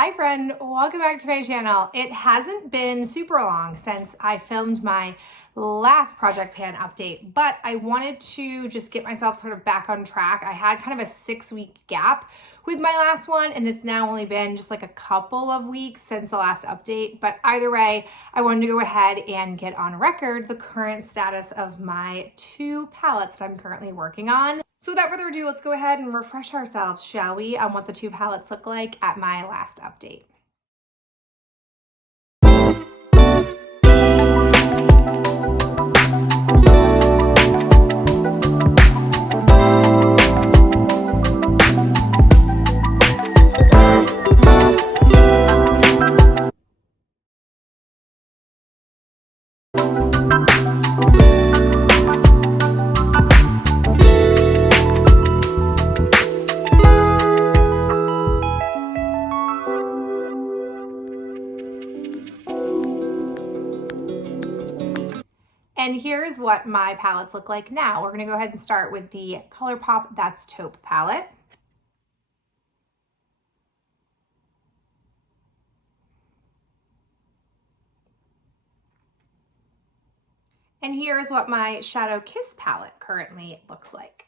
Hi friend, welcome back to my channel. It hasn't been super long since I filmed my last project pan update, but I wanted to just get myself sort of back on track. I had kind of a 6-week gap with my last one, and it's now only been just like a couple of weeks since the last update. But either way, I wanted to go ahead and get on record the current status of my 2 palettes that I'm currently working on. So without further ado, let's go ahead and refresh ourselves, shall we, on what the 2 palettes look like at my last update. And here's what my palettes look like now. We're gonna go ahead and start with the ColourPop That's Taupe palette. And here's what my Shadow Kiss palette currently looks like.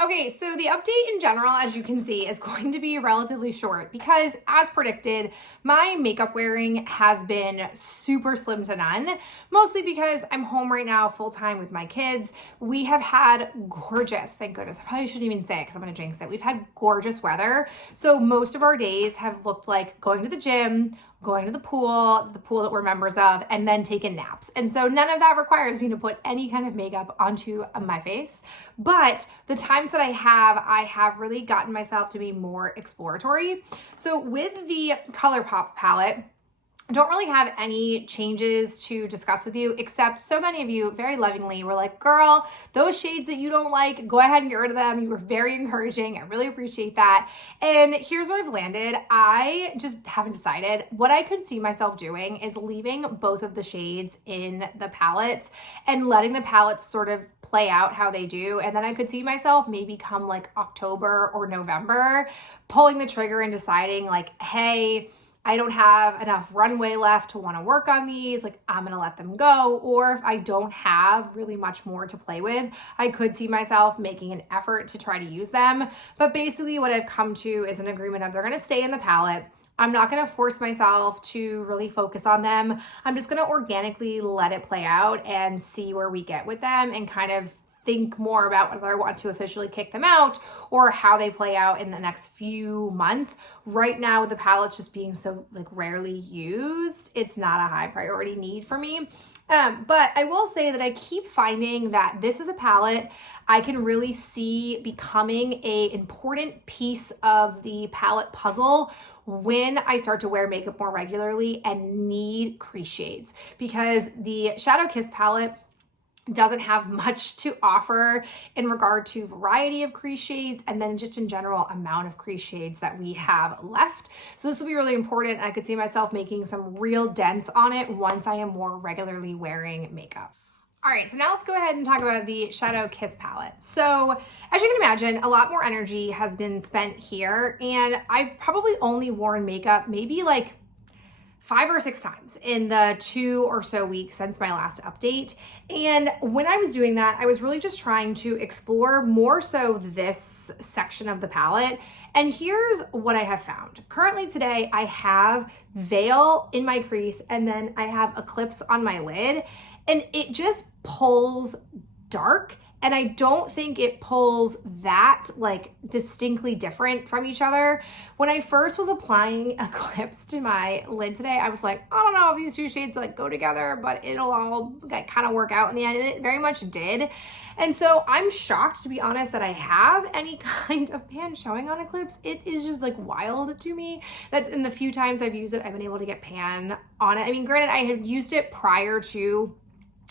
Okay, so the update in general, as you can see, is going to be relatively short because, as predicted, my makeup wearing has been super slim to none, mostly because I'm home right now full-time with my kids. We have had gorgeous, thank goodness, I probably shouldn't even say it because I'm gonna jinx it. We've had gorgeous weather, so most of our days have looked like going to the gym, going to the pool that we're members of, and then taking naps. And so none of that requires me to put any kind of makeup onto my face. But the times that I have really gotten myself to be more exploratory. So with the ColourPop palette, I don't really have any changes to discuss with you, except so many of you very lovingly were like, girl, those shades that you don't like, go ahead and get rid of them. You were very encouraging. I really appreciate that. And here's where I've landed. I just haven't decided. What I could see myself doing is leaving both of the shades in the palettes and letting the palettes sort of play out how they do. And then I could see myself maybe come like October or November, pulling the trigger and deciding like, hey, I don't have enough runway left to want to work on these, like I'm gonna let them go. Or if I don't have really much more to play with, I could see myself making an effort to try to use them. But basically what I've come to is an agreement of they're gonna stay in the palette. I'm not gonna force myself to really focus on them. I'm just gonna organically let it play out and see where we get with them and kind of think more about whether I want to officially kick them out or how they play out in the next few months. Right now, with the palettes just being so like rarely used, it's not a high priority need for me. But I will say that I keep finding that this is a palette I can really see becoming an important piece of the palette puzzle when I start to wear makeup more regularly and need crease shades, because the Shadow Kiss palette doesn't have much to offer in regard to variety of crease shades and then just in general amount of crease shades that we have left. So this will be really important. I could see myself making some real dents on it once I am more regularly wearing makeup. All right, so now let's go ahead and talk about the Shadow Kiss palette. So as you can imagine, a lot more energy has been spent here, and I've probably only worn makeup maybe like 5 or 6 times in the 2 or so weeks since my last update. And when I was doing that, I was really just trying to explore more so this section of the palette. And here's what I have found. Currently today, I have veil in my crease and then I have Eclipse on my lid, and it just pulls dark. And I don't think it pulls that like distinctly different from each other. When I first was applying Eclipse to my lid today, I was like, I don't know if these 2 shades like go together, but it'll all like kind of work out in the end. And it very much did. And so I'm shocked, to be honest, that I have any kind of pan showing on Eclipse. It is just like wild to me that in the few times I've used it, I've been able to get pan on it. I mean, granted, I had used it prior to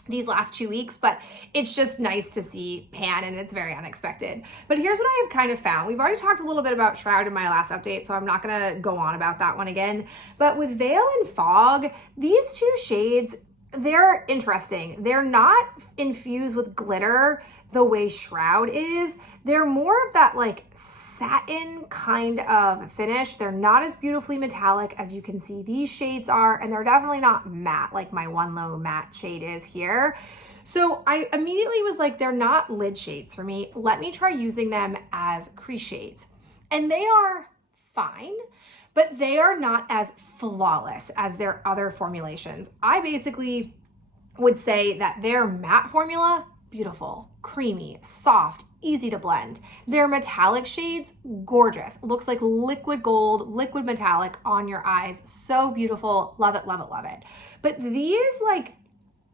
these last 2 weeks, but it's just nice to see pan and it's very unexpected. But here's what I have kind of found. We've already talked a little bit about Shroud in my last update, so I'm not gonna go on about that one again. But with Veil and Fog, these 2 shades they're interesting. They're not infused with glitter the way Shroud is. They're more of that like satin kind of finish. They're not as beautifully metallic as you can see these shades are, and they're definitely not matte like my One Low matte shade is here. So I immediately was like, they're not lid shades for me. Let me try using them as crease shades. And they are fine, but they are not as flawless as their other formulations. I basically would say that their matte formula, beautiful, creamy, soft, easy to blend. Their metallic shades, gorgeous. Looks like liquid gold, liquid metallic on your eyes. So beautiful. Love it, love it, love it. But these like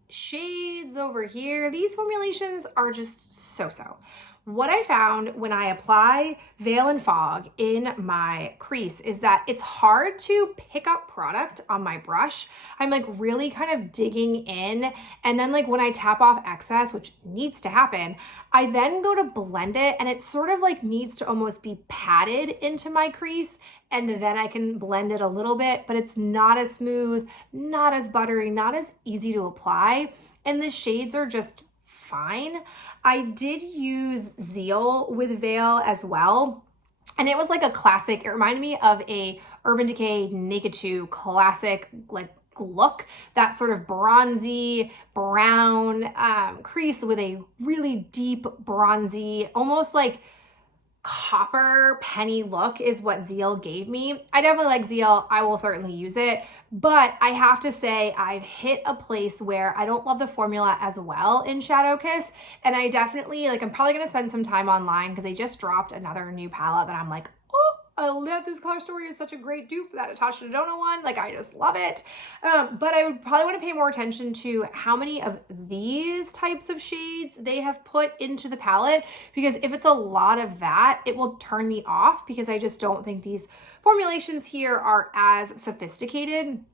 shades over here, these formulations are just so-so. What I found when I apply Veil and Fog in my crease is that it's hard to pick up product on my brush. I'm like really kind of digging in, and then like when I tap off excess, which needs to happen, I then go to blend it, and it sort of like needs to almost be patted into my crease, and then I can blend it a little bit, but it's not as smooth, not as buttery, not as easy to apply, and the shades are just fine. I did use Zeal with Veil as well, and it was like a classic. It reminded me of a Urban Decay Naked 2 classic like look, that sort of bronzy brown crease with a really deep bronzy, almost like copper penny look is what Zeal gave me. I definitely like Zeal. I will certainly use it, but I have to say I've hit a place where I don't love the formula as well in Shadow Kiss, and I definitely like, I'm probably going to spend some time online because they just dropped another new palette that I'm like, oh, I love this color story. Is such a great dupe for that Natasha Denona one. Like, I just love it. But I would probably want to pay more attention to how many of these types of shades they have put into the palette, because if it's a lot of that, it will turn me off, because I just don't think these formulations here are as sophisticated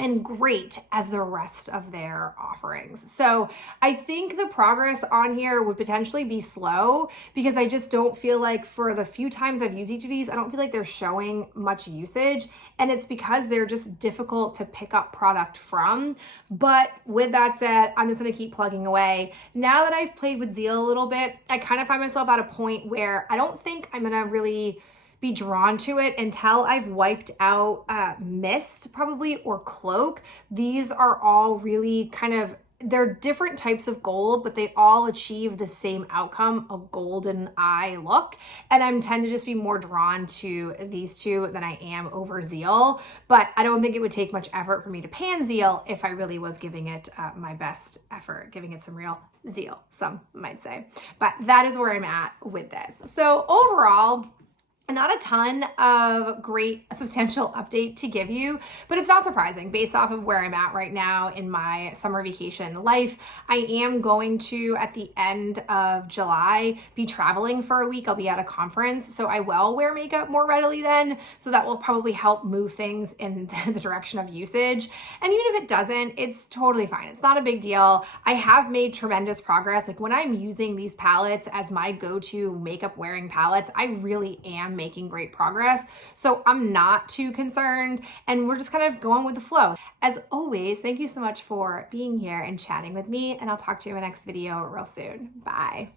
and great as the rest of their offerings. So I think the progress on here would potentially be slow, because I just don't feel like, for the few times I've used each of these, I don't feel like they're showing much usage, and it's because they're just difficult to pick up product from. But with that said, I'm just gonna keep plugging away. Now that I've played with Zeal a little bit, I kind of find myself at a point where I don't think I'm gonna really be drawn to it until I've wiped out Mist probably, or Cloak. These are all really kind of, they're different types of gold, but they all achieve the same outcome, a golden eye look. And I'm tend to just be more drawn to these two than I am over Zeal. But I don't think it would take much effort for me to pan Zeal if I really was giving it my best effort, giving it some real zeal, some might say. But that is where I'm at with this. So overall, not a ton of great substantial update to give you, but it's not surprising based off of where I'm at right now in my summer vacation life. I am going to, at the end of July, be traveling for a week. I'll be at a conference, so I will wear makeup more readily then, so that will probably help move things in the direction of usage. And even if it doesn't, it's totally fine. It's not a big deal. I have made tremendous progress. Like, when I'm using these palettes as my go-to makeup wearing palettes, I really am making great progress. So I'm not too concerned, and we're just kind of going with the flow. As always, thank you so much for being here and chatting with me, and I'll talk to you in the next video real soon. Bye.